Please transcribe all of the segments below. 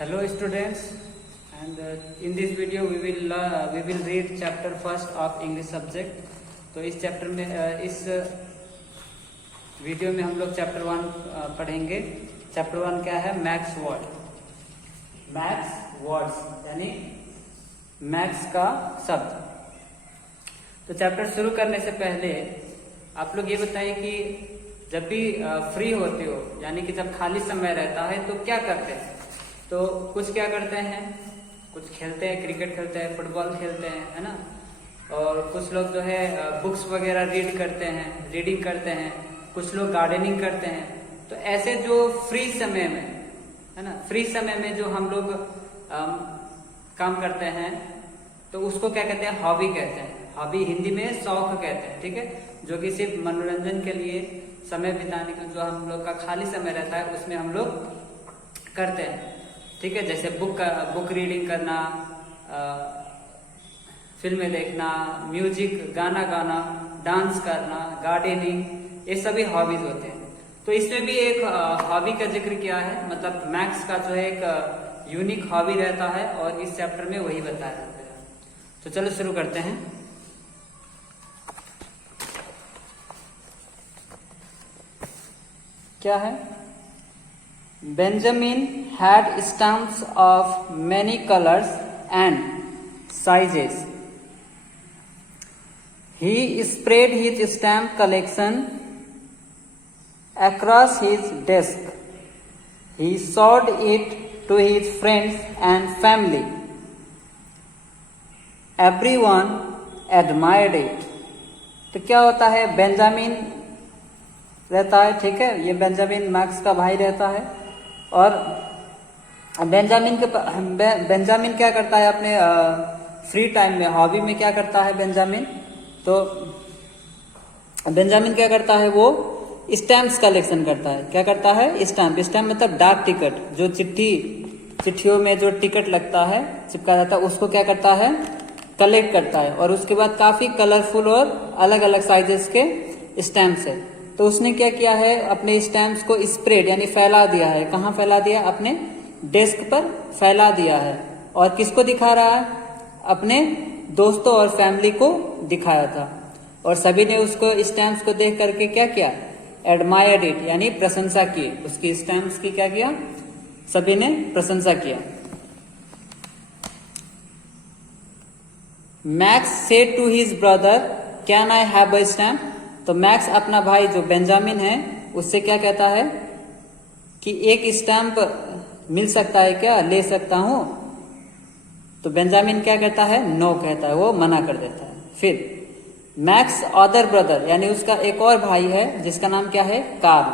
Hello students, and in this video we will read chapter first of English subject. तो इस chapter में इस video में हम लोग चैप्टर 1 पढ़ेंगे. चैप्टर 1 क्या है? मैक्स वर्ड्स यानी मैक्स का शब्द. तो चैप्टर शुरू करने से पहले आप लोग ये बताएं कि जब भी फ्री होते हो यानी कि जब खाली समय रहता है तो क्या करते हैं? तो कुछ क्या करते हैं, कुछ खेलते हैं, क्रिकेट खेलते हैं, फुटबॉल खेलते हैं, है ना. और कुछ लोग जो है बुक्स वगैरह रीडिंग करते हैं, कुछ लोग गार्डनिंग करते हैं. तो ऐसे जो फ्री समय में, है ना, फ्री समय में जो हम लोग काम करते हैं तो उसको क्या कहते हैं? हॉबी कहते हैं. हॉबी हिंदी में शौक कहते हैं. ठीक है, जो कि सिर्फ मनोरंजन के लिए समय बिताने के जो हम लोग का खाली समय रहता है उसमें हम लोग करते हैं. ठीक है, जैसे बुक रीडिंग करना, फिल्में देखना, म्यूजिक गाना गाना, डांस करना, गार्डनिंग, ये सभी हॉबीज होते हैं. तो इसमें भी एक हॉबी का जिक्र किया है, मतलब मैक्स का जो है एक यूनिक हॉबी रहता है और इस चैप्टर में वही बताया जाता है. तो चलो शुरू करते हैं. क्या है? Benjamin had stamps of many colors and sizes. He spread his stamp collection across his desk. He showed it to his friends and family. Everyone admired it. तो क्या होता है? बेंजामिन रहता है. ठीक है, ये बेंजामिन मैक्स का भाई रहता है. और बेंजामिन क्या करता है अपने फ्री टाइम में, हॉबी में क्या करता है बेंजामिन? तो बेंजामिन क्या करता है? वो स्टैम्प्स कलेक्शन करता है. क्या करता है? स्टैम्प मतलब डाक टिकट, जो चिट्ठियों में जो टिकट लगता है, चिपका जाता है, उसको क्या करता है? कलेक्ट करता है. और उसके बाद काफी कलरफुल और अलग अलग साइजेस के स्टैम्प्स है. तो उसने क्या किया है? अपने स्टैम्प्स को स्प्रेड यानी फैला दिया है. कहाँ फैला दिया? अपने डेस्क पर फैला दिया है. और किसको दिखा रहा है? अपने दोस्तों और फैमिली को दिखाया था. और सभी ने उसको स्टैम्प्स को देख करके क्या किया? एडमायर्ड इट यानी प्रशंसा की. उसकी स्टैम्प्स की क्या किया? सभी ने प्रशंसा किया. Max said to his brother, can I have a stamp? तो मैक्स अपना भाई जो बेंजामिन है उससे क्या कहता है कि एक स्टैम्प मिल सकता है क्या, ले सकता हूं? तो बेंजामिन क्या कहता है? नो कहता है, वो मना कर देता है. फिर मैक्स अदर ब्रदर यानी उसका एक और भाई है जिसका नाम क्या है? Karl.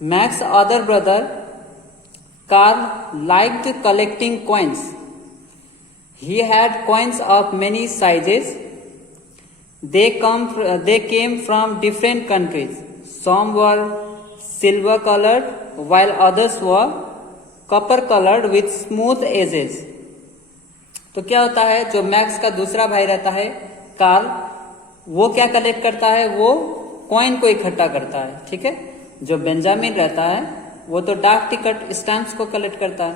Max other brother Karl liked collecting coins. He had coins of many sizes. They came from different countries. Some were silver colored while others were copper colored with smooth edges. तो क्या होता है? जो max का दूसरा भाई रहता है कार्ल, वो क्या कलेक्ट करता है? वो कॉइन को इकट्ठा करता है. ठीक है, जो बेंजामिन रहता है वो तो डाक टिकट स्टैम्प्स को कलेक्ट करता है,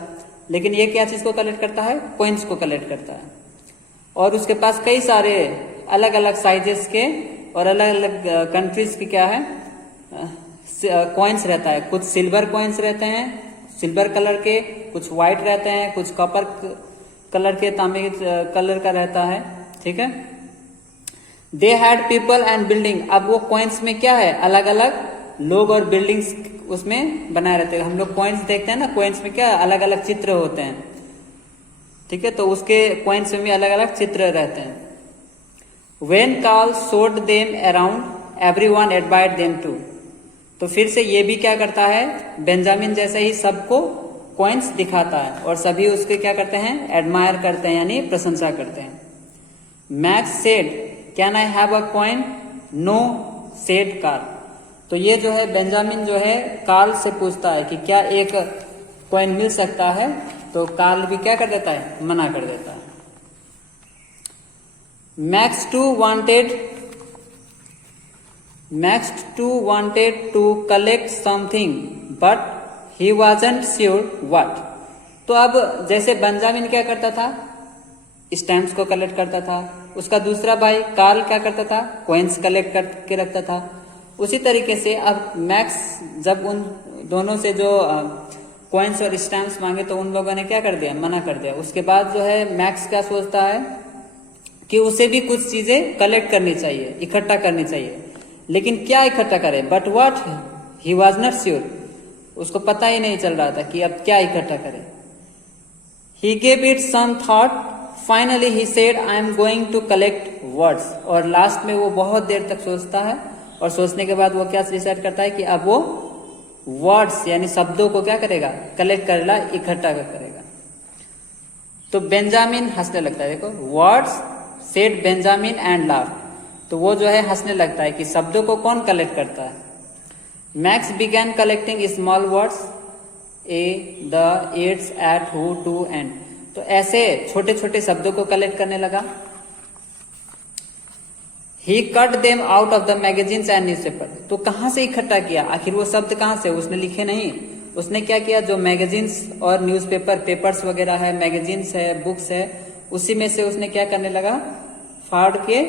लेकिन ये क्या चीज को कलेक्ट करता है? कॉइन्स को कलेक्ट करता है. और उसके पास कई सारे अलग अलग साइजेस के और अलग अलग कंट्रीज की क्या है कॉइन्स रहता है. कुछ सिल्वर कॉइन्स रहते हैं, सिल्वर कलर के, कुछ व्हाइट रहते हैं, कुछ कॉपर कलर के, तांबे कलर का रहता है. ठीक है. They had people and building. अब वो कॉइन्स में क्या है? अलग अलग लोग और बिल्डिंग्स उसमें बनाए रहते हैं. हम लोग कॉइन्स देखते हैं ना, कॉइन्स में क्या अलग अलग चित्र होते हैं. ठीक है, तो उसके कॉइन्स में भी अलग अलग चित्र रहते हैं. When Carl showed them around, everyone admired them too. तो फिर से ये भी क्या करता है? बेंजामिन जैसे ही सबको कॉइन्स दिखाता है और सभी उसके क्या करते हैं? एडमायर करते हैं यानी प्रशंसा करते हैं. Max said, can I have a coin? No said Karl. तो ये जो है बेंजामिन जो है कार्ल से पूछता है कि क्या एक कॉइन मिल सकता है? तो कार्ल भी क्या कर देता है? मना कर देता है. Max too wanted to collect something, but he wasn't sure what. तो अब जैसे बेंजामिन क्या करता था, स्टैम्प्स को कलेक्ट करता था, उसका दूसरा भाई कार्ल क्या करता था, कॉइन्स कलेक्ट करके रखता था। उसी तरीके से अब मैक्स जब उन दोनों से जो कॉइन्स और स्टैम्प्स मांगे तो उन लोगों ने क्या कर दिया, मना कर दिया। उसके बाद जो है मैक्स क्या सोचता है कि उसे भी कुछ चीजें कलेक्ट करनी चाहिए, इकट्ठा करनी चाहिए, लेकिन क्या इकट्ठा करे, but what he was not sure, उसको पता ही नहीं चल रहा था कि अब क्या इकट्ठा करे। He gave it some thought, finally he said I am going to collect words, और लास्ट में वो बहुत देर तक सोचता है और सोचने के बाद वो क्या डिसाइड करता है कि अब वो वर्ड्स यानी शब्दों को क्या करेगा, कलेक्ट करेगा, इकट्ठा करेगा। तो बेंजामिन हंसने लगता है, देखो words said Benjamin and laugh, तो वो जो है हंसने लगता है कि शब्दों को कौन कलेक्ट करता है। Max began collecting small words a the it's at who to and, तो ऐसे छोटे छोटे शब्दों को कलेक्ट करने लगा। He cut them out of the magazines and newspaper, तो कहां से इकट्ठा किया, आखिर वो शब्द कहां से, उसने लिखे नहीं, उसने क्या किया, जो मैगजीन्स और न्यूज़पेपर, पेपर्स वगैरह है, मैगजीन्स है, बुक्स है, उसी में से उसने क्या करने लगा, फाड़ के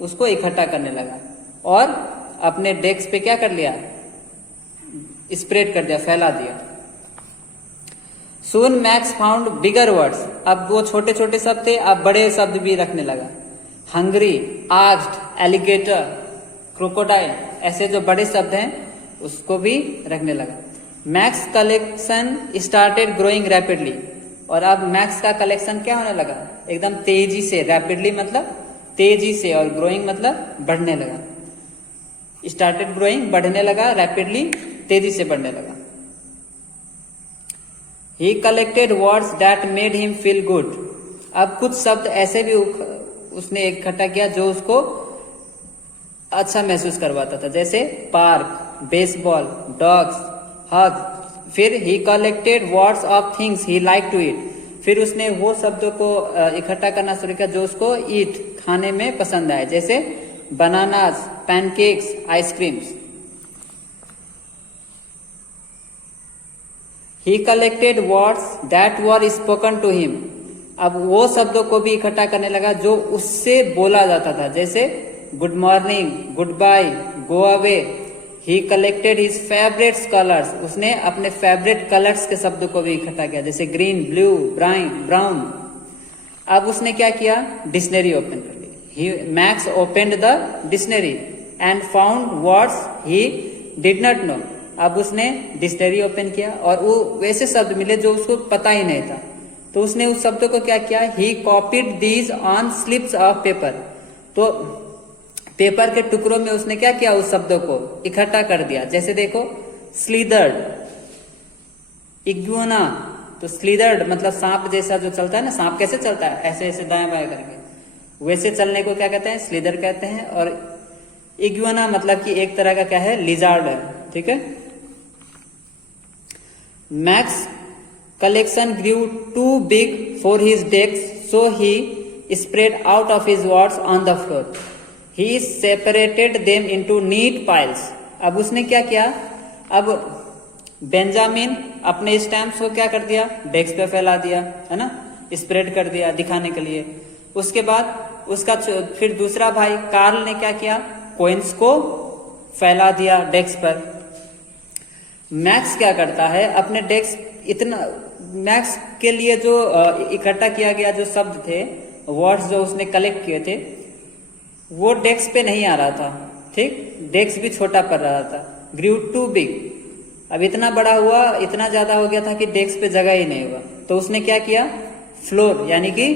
उसको इकट्ठा करने लगा और अपने डेस्क पे क्या कर लिया, स्प्रेड कर दिया, फैला दिया। सून मैक्स फाउंड बिगर वर्ड्स, अब वो छोटे छोटे शब्द थे, अब बड़े शब्द भी रखने लगा। हंग्री, आस्क्ड, एलिगेटर, क्रोकोडाइल, ऐसे जो बड़े शब्द हैं उसको भी रखने लगा। Max collection started growing rapidly, और अब मैक्स का कलेक्शन क्या होने लगा, एकदम तेजी से, रैपिडली मतलब तेजी से, और ग्रोइंग मतलब बढ़ने लगा। स्टार्टेड ग्रोइंग, बढ़ने लगा, रैपिडली तेजी से बढ़ने लगा। ही collected words that made him feel good, अब कुछ शब्द ऐसे भी उसने इकट्ठा किया जो उसको अच्छा महसूस करवाता था, जैसे पार्क, बेसबॉल, डॉग्स, हग। फिर he collected words of things he like to eat, फिर उसने वो शब्दों को इकट्ठा करना शुरू किया जो उसको ईट, खाने में पसंद आए, जैसे bananas, pancakes, ice creams. He collected words that were spoken to him, अब वो शब्दों को भी इकट्ठा करने लगा जो उससे बोला जाता था, जैसे good morning, goodbye, go away. He collected his favourite colours, उसने अपने फेवरेट कलर्स के शब्दों को भी इकट्ठा किया, जैसे ग्रीन, ब्लू, ब्राउन। अब उसने क्या किया, डिक्शनरी ओपन कर ली। Max opened the dictionary and found words he did not know, अब उसने डिक्शनरी ओपन किया और वो वैसे शब्द मिले जो उसको पता ही नहीं था, तो उसने उस शब्दों को क्या किया, he copied these on slips of paper, तो पेपर के टुकड़ों में उसने क्या किया, उस शब्दों को इकट्ठा कर दिया। जैसे देखो स्लीदर्ड, इग्वाना, तो स्लीदर्ड मतलब सांप जैसा जो चलता है ना, सांप कैसे चलता है, ऐसे ऐसे दाएं बाएं करके, वैसे चलने को क्या कहते हैं, स्लीदर कहते हैं। और इग्वाना मतलब कि एक तरह का क्या है, लिजार्ड है, ठीक है। Max collection grew too big for his desk, so he spread out of his words on the floor. He separated them into neat piles. अब उसने क्या किया, अब बेंजामिन अपने स्टैम्प्स को क्या कर दिया, डेस्क पे फैला दिया, है ना, स्प्रेड कर दिया दिखाने के लिए। उसके बाद उसका फिर दूसरा भाई कार्ल ने क्या किया, कॉइन्स को फैला दिया डेस्क पर। मैक्स क्या करता है, अपने डेस्क इतना, मैक्स के लिए जो इकट्ठा किया गया जो शब्द थे, वर्ड्स जो उसने कलेक्ट किए थे, वो डेस्क पे नहीं आ रहा था, ठीक, डेस्क भी छोटा पड़ रहा था। ग्रू टू बिग, अब इतना बड़ा हुआ, इतना ज्यादा हो गया था कि डेस्क पे जगह ही नहीं हुआ, तो उसने क्या किया, फ्लोर यानी कि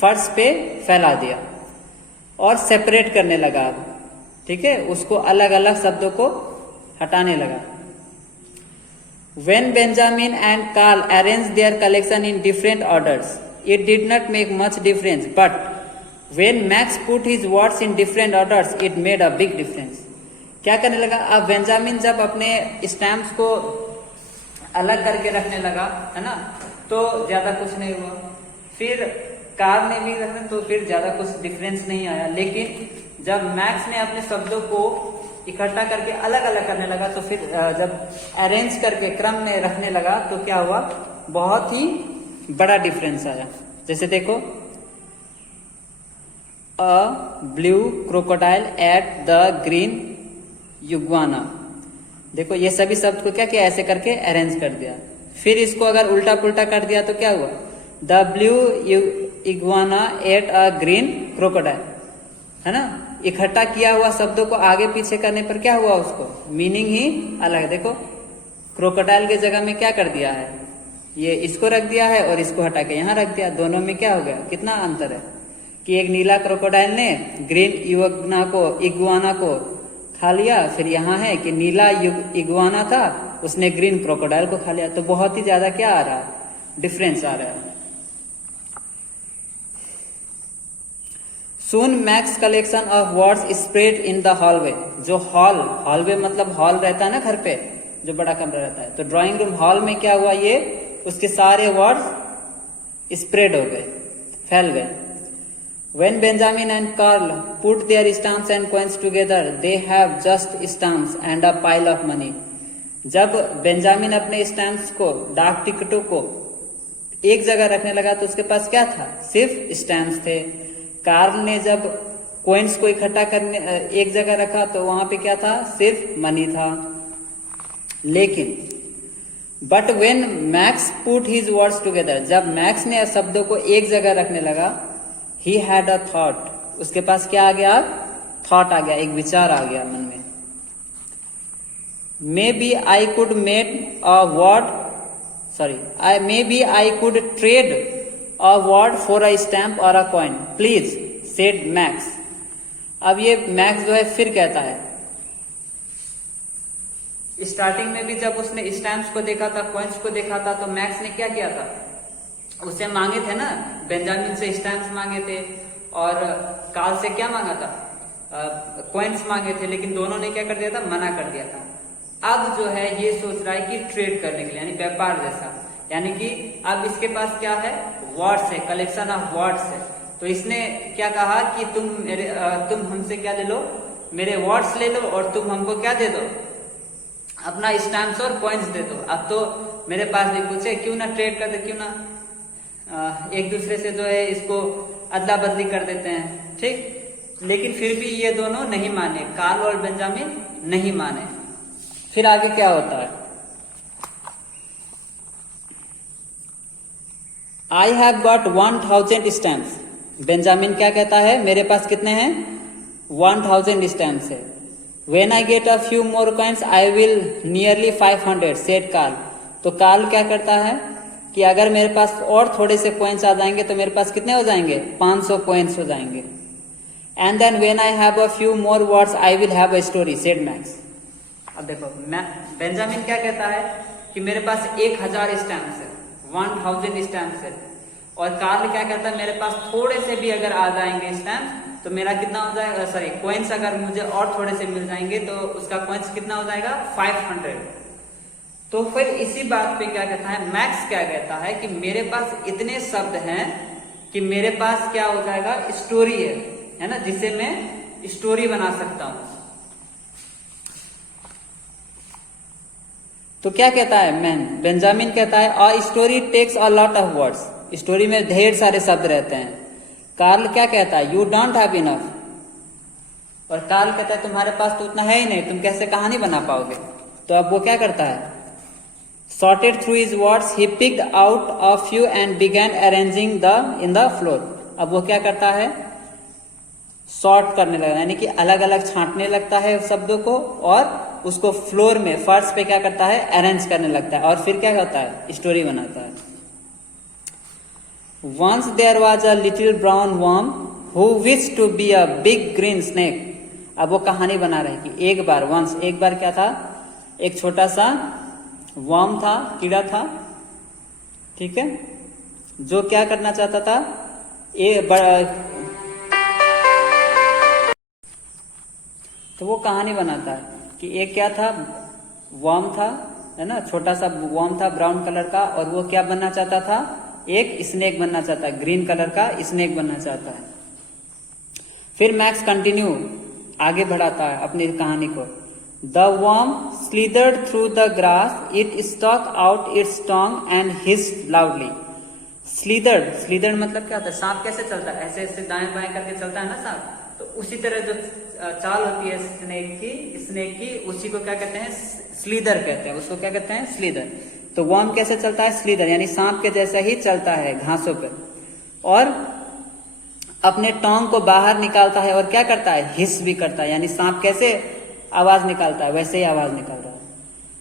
फर्श पे फैला दिया और सेपरेट करने लगा, ठीक है, उसको अलग अलग शब्दों को हटाने लगा। When Benjamin and Carl arranged their collection in different orders, it did not make much difference, but when Max put his words in different orders, it made a big difference. क्या करने लगा, अब बेंजामिन जब अपने stamps को अलग करके रखने लगा, है ना, तो ज्यादा कुछ नहीं हुआ। फिर कार्ल ने भी रखा तो फिर ज्यादा कुछ डिफरेंस नहीं आया, लेकिन जब मैक्स ने अपने शब्दों को इकट्ठा करके अलग अलग करने लगा, तो फिर जब अरेंज करके क्रम में रखने लगा तो क्या हुआ, बहुत ही बड़ा डिफरेंस आया। जैसे देखो, a blue crocodile ate the green iguana. देखो ये सभी शब्द को क्या किया, ऐसे करके अरेंज कर दिया। फिर इसको अगर उल्टा पुल्टा कर दिया तो क्या हुआ, the blue iguana at a green crocodile, है ना। इकट्ठा किया हुआ शब्दों को आगे पीछे करने पर क्या हुआ, उसको मीनिंग ही अलग है। देखो क्रोकोडाइल के जगह में क्या कर दिया है, ये इसको रख दिया है और इसको हटा के यहाँ रख दिया। दोनों में क्या हो गया, कितना अंतर है कि एक नीला क्रोकोडाइल ने ग्रीन इग्वाना को खा लिया। फिर यहाँ है कि नीला इग्वाना था, उसने ग्रीन क्रोकोडाइल को खा लिया। तो बहुत ही ज्यादा क्या आ रहा है, डिफरेंस आ रहा है। Soon Max collection of words spread in the hallway। जो हॉलवे मतलब हॉल रहता है ना घर पे, जो बड़ा कमरा रहता है, तो ड्राइंग रूम हॉल में क्या हुआ, ये उसके सारे वर्ड्स स्प्रेड हो गए, फैल गए। When Benjamin and Carl put their stamps and coins together, they have just stamps and a pile of money। जब बेंजामिन अपने स्टैम्प्स को, डाक टिकटों को एक जगह रखने लगा तो उसके पास क्या था, सिर्फ स्टैम्प्स थे। कार्ल ने जब कॉइन्स को इकट्ठा करने एक जगह रखा तो वहां पे क्या था, सिर्फ मनी था। लेकिन but when max put his words together, जब मैक्स ने शब्दों को एक जगह रखने लगा, ही हैड अ थॉट, उसके पास क्या आ गया, थॉट आ गया, एक विचार आ गया मन में। May be I could made a word may be I could trade a word for a stamp or a coin please, said Max. अब ये मैक्स जो है फिर कहता है, स्टार्टिंग में भी जब उसने स्टैम्प्स को देखा था, कॉइन्स को देखा था, तो मैक्स ने क्या किया था, उससे मांगे थे ना, बेंजामिन से स्टैम्प्स मांगे थे और कार्ल से क्या मांगा था, कॉइन्स मांगे थे। लेकिन दोनों ने क्या कर दिया था, मना कर दिया था। अब जो है ये सोच रहा है कि ट्रेड करने के लिए, यानी व्यापार जैसा, यानी कि अब इसके पास क्या है, वर्ड्स है, कलेक्शन ऑफ वर्ड्स है। तो इसने क्या कहा कि तुम हमसे क्या ले लो, मेरे वर्ड्स ले लो और तुम हमको क्या दे दो, अपना स्टैम्प्स और कॉइन्स दे दो। अब तो मेरे पास भी कुछ है, क्यों ना ट्रेड कर दे, क्यों ना एक दूसरे से जो है इसको अदला बदली कर देते हैं, ठीक। लेकिन फिर भी ये दोनों नहीं माने, कार्ल और बेंजामिन नहीं माने। फिर आगे क्या होता है, I have got 1000 stamps. Benjamin क्या कहता है, मेरे पास कितने हैं, 1000 स्टैम्प्स है। When I get a few more coins I will nearly 500, said Karl. तो कार्ल क्या करता है कि अगर मेरे पास और थोड़े से कॉइन्स आ जाएंगे तो मेरे पास कितने हो जाएंगे, 500 कॉइन्स हो जाएंगे। And then when I have a few more words I will have a story, said Max. अब देखो बेंजामिन क्या कहता है कि मेरे पास 1000 स्टैम्प्स है, 1000 स्टैम्प्स है। और कार्ल क्या कहता है, मेरे पास थोड़े से भी अगर आ जाएंगे स्टैम्प तो मेरा कितना हो जाएगा, सॉरी कॉइन्स अगर मुझे और थोड़े से मिल जाएंगे तो उसका कॉइन्स कितना हो जाएगा, 500। तो फिर इसी बात पे क्या कहता है मैक्स, क्या कहता है कि मेरे पास इतने शब्द हैं कि मेरे पास क्या हो जाएगा, स्टोरी है ना, जिसे मैं स्टोरी बना सकता हूं। तो क्या कहता है बेंजामिन कहता है, a story takes a lot of words. Story में ढेर सारे शब्द रहते हैं। कार्ल क्या कहता है, यू डोंट हैव इनफ। और कार्ल कहता है तुम्हारे पास तो उतना है ही नहीं, तुम कैसे कहानी बना पाओगे। तो अब वो क्या करता है, sorted through his words he picked out a few and began arranging in the floor. अब वो क्या करता है, सॉर्ट करने लगा, यानी कि अलग अलग छांटने लगता है शब्दों को और उसको फ्लोर में, फर्श पे क्या करता है, अरेंज करने लगता है। और फिर क्या करता है, स्टोरी बनाता है। Once there was a little brown worm who wished to be a big green snake। अब वो कहानी बना रहे कि एक बार क्या था, एक छोटा सा वर्म था, कीड़ा था, ठीक है, जो क्या करना चाहता था, तो वो कहानी बनाता है कि एक क्या था, वर्म था, है ना, छोटा सा वर्म था ब्राउन कलर का, और वो क्या बनना चाहता था, एक स्नेक बनना चाहता है, ग्रीन कलर का स्नेक बनना चाहता है। फिर मैक्स कंटिन्यू आगे बढ़ाता है अपनी कहानी को। The worm slithered through the grass, it stuck out its tongue and hissed loudly. Slither मतलब क्या होता है? सांप कैसे चलता है? ऐसे ऐसे दाएं बाएं करके चलता है ना सांप। तो उसी तरह जो चाल होती है स्नेक की उसी को क्या कहते हैं? स्लीदर कहते हैं। उसको क्या कहते हैं? स्लीदर। तो वर्म कैसे चलता है? स्लीदर, यानी सांप के जैसा ही चलता है घासों पर, और अपने टोंग को बाहर निकालता है और क्या करता है? हिस भी करता है, यानी सांप कैसे आवाज निकालता है वैसे ही आवाज निकाल रहा है।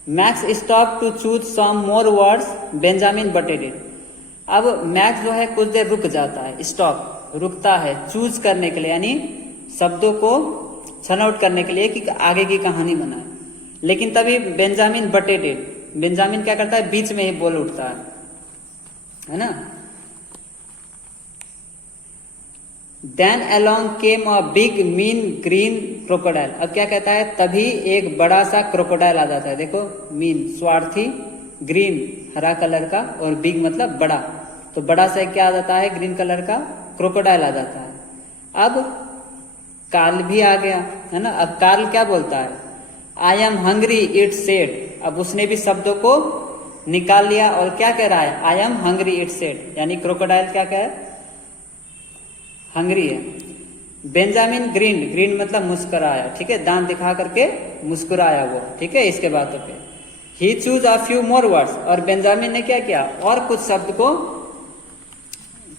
Max stop to choose some more words, Benjamin butted it. अब मैक्स जो है कुछ देर रुक जाता है, स्टॉप रुकता है चूज करने के लिए, यानी शब्दों को छनौट करने के लिए कि आगे की कहानी बनाए। लेकिन तभी बेंजामिन बटेड इट, बेंजामिन क्या करता है? बीच में ही बोल उठता है ना। Then along came a big mean green crocodile। अब क्या कहता है? तभी एक बड़ा सा क्रोकोडाइल आ जाता है। देखो, मीन स्वार्थी, ग्रीन हरा कलर का, और बिग मतलब बड़ा। तो बड़ा सा क्या आ जाता है? ग्रीन कलर का क्रोकोडाइल आ जाता है। अब कार्ल भी आ गया, है ना। अब कार्ल क्या बोलता है? I am hungry it said. अब उसने भी शब्दों को निकाल लिया और क्या कह रहा है? I am hungry it said, यानी क्रोकोडाइल क्या कह? हंग्री है। बेंजामिन ग्रीन मतलब मुस्कुराया, ठीक है, दांत दिखा करके मुस्कुराया वो, ठीक है, इसके बातों पे। He choose a few more words, और बेंजामिन ने क्या किया? और कुछ शब्द को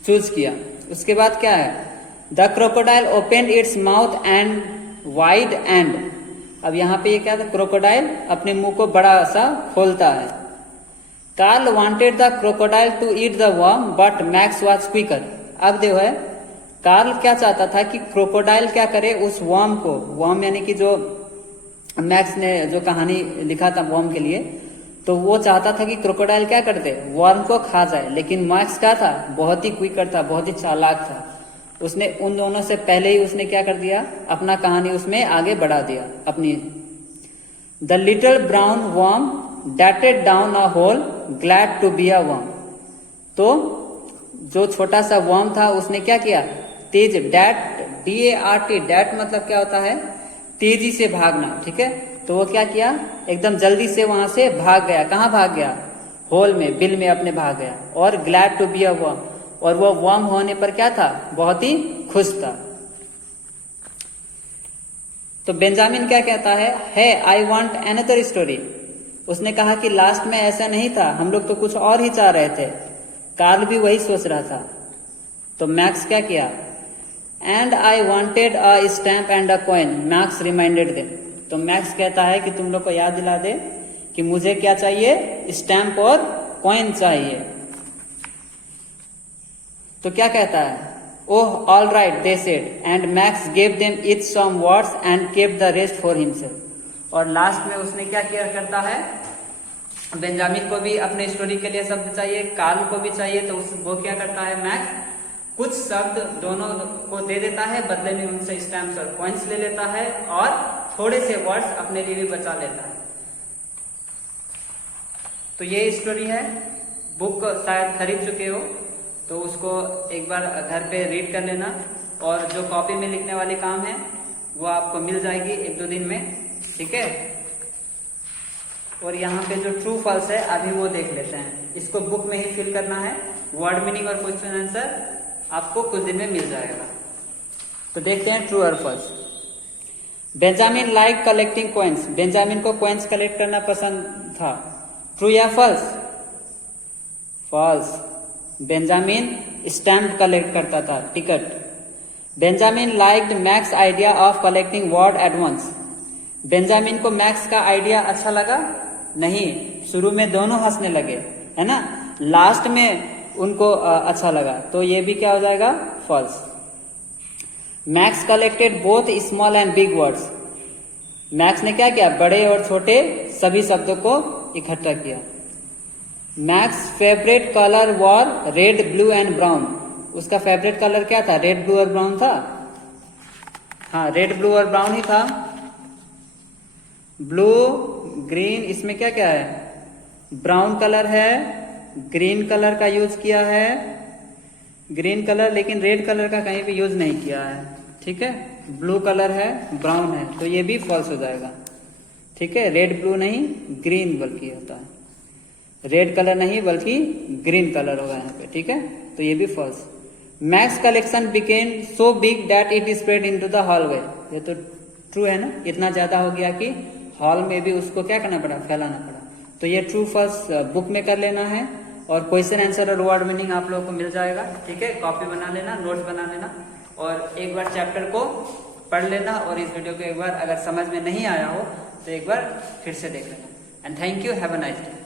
चूज किया। उसके बाद क्या है? The crocodile open its mouth and wide and. अब यहाँ पे ये क्या था? क्रोकोडाइल अपने मुंह को बड़ा सा खोलता है। Karl wanted the crocodile to eat the worm but Max was quicker. अब देखो है, कार्ल क्या चाहता था कि क्रोकोडाइल क्या करे? उस वर्म को, वर्म यानी कि जो मैक्स ने जो कहानी लिखा था वर्म के लिए, तो वो चाहता था कि क्रोकोडाइल क्या करते? वर्म को खा जाए। लेकिन मैक्स क्या था? बहुत ही क्विकर था, बहुत ही चालाक था। उसने उन दोनों से पहले ही उसने क्या कर दिया? अपना कहानी उसमें आगे बढ़ा दिया अपनी। द लिटिल ब्राउन वर्म डैटेड down a hole glad to be a worm. तो जो छोटा सा वर्म था उसने क्या किया? तेज, डैट, DART, डैट मतलब क्या होता है? तेजी से भागना, ठीक है। तो वो क्या किया? एकदम जल्दी से वहां से भाग गया। कहाँ भाग गया? होल में, बिल में अपने भाग गया। और glad to be a worm, और वो वर्म होने पर क्या था? बहुत ही खुश था। तो बेंजामिन क्या कहता है आई वॉन्ट अनदर स्टोरी। उसने कहा कि लास्ट में ऐसा नहीं था, हम लोग तो कुछ और ही चाह रहे थे। कार्ल भी वही सोच रहा था। तो मैक्स क्या किया? And I wanted a stamp and a coin, max reminded them. तो मैक्स कहता है कि तुम लोग को याद दिला दे कि मुझे क्या चाहिए? स्टैम्प और कॉइन चाहिए। तो क्या कहता है? Oh all right they said, and Max gave them each some words and kept the rest for himself. और लास्ट में उसने क्या किया करता है? बेंजामिन को भी अपने स्टोरी के लिए शब्द चाहिए, कार्ल को भी चाहिए। तो वो क्या करता है? मैक्स कुछ शब्द दोनों को दे देता है, बदले में उनसे स्टैम्प्स और कॉइन्स ले लेता है, और थोड़े से वर्ड्स अपने लिए भी बचा लेता है। तो ये स्टोरी है। बुक शायद खरीद चुके हो तो उसको एक बार घर पे रीड कर लेना, और जो कॉपी में लिखने वाले काम है वो आपको मिल जाएगी 1-2 दिन में, ठीक है। और यहाँ पे जो ट्रू फॉल्स है अभी वो देख लेते हैं। इसको बुक में ही फिल करना है। वर्ड मीनिंग और क्वेश्चन आंसर आपको कुछ दिन में मिल जाएगा। तो देखते हैं ट्रू और false. Benjamin like collecting coins. Benjamin को कॉइन्स कलेक्ट करना पसंद था। ट्रू या false? False. Benjamin stamp collect करता था, ticket. Benjamin liked Max idea of collecting word at once. Benjamin को मैक्स का आइडिया अच्छा लगा? नहीं, शुरू में दोनों हंसने लगे, है ना। लास्ट में उनको अच्छा लगा, तो ये भी क्या हो जाएगा? False. Max collected both small and big words. Max ने क्या किया? बड़े और छोटे सभी शब्दों को इकट्ठा किया। Max favourite colour war red, blue and brown. उसका फेवरेट कलर क्या था? रेड, ब्लू और ब्राउन था। हाँ, रेड, ब्लू और ब्राउन ही था। ब्लू, ग्रीन, इसमें क्या क्या है? ब्राउन कलर है, ग्रीन कलर का यूज किया है, ग्रीन कलर, लेकिन रेड कलर का कहीं भी यूज नहीं किया है, ठीक है। ब्लू कलर है, ब्राउन है, तो ये भी फॉल्स हो जाएगा, ठीक है। रेड ब्लू नहीं, ग्रीन बल्कि होता है। रेड कलर नहीं बल्कि ग्रीन कलर होगा यहाँ पे, ठीक है। तो ये भी false. Max collection became so big that it spread into the hallway, ये तो ट्रू है ना, इतना ज्यादा हो गया कि हॉल में भी उसको क्या करना पड़ा, फैलाना पड़ा। तो ये ट्रू फॉल्स बुक में कर लेना है और क्वेश्चन आंसर और वर्ड मीनिंग आप लोगों को मिल जाएगा, ठीक है। कॉपी बना लेना, नोट्स बना लेना और एक बार चैप्टर को पढ़ लेना और इस वीडियो को एक बार अगर समझ में नहीं आया हो तो एक बार फिर से देख लेना। And thank you, have a nice day.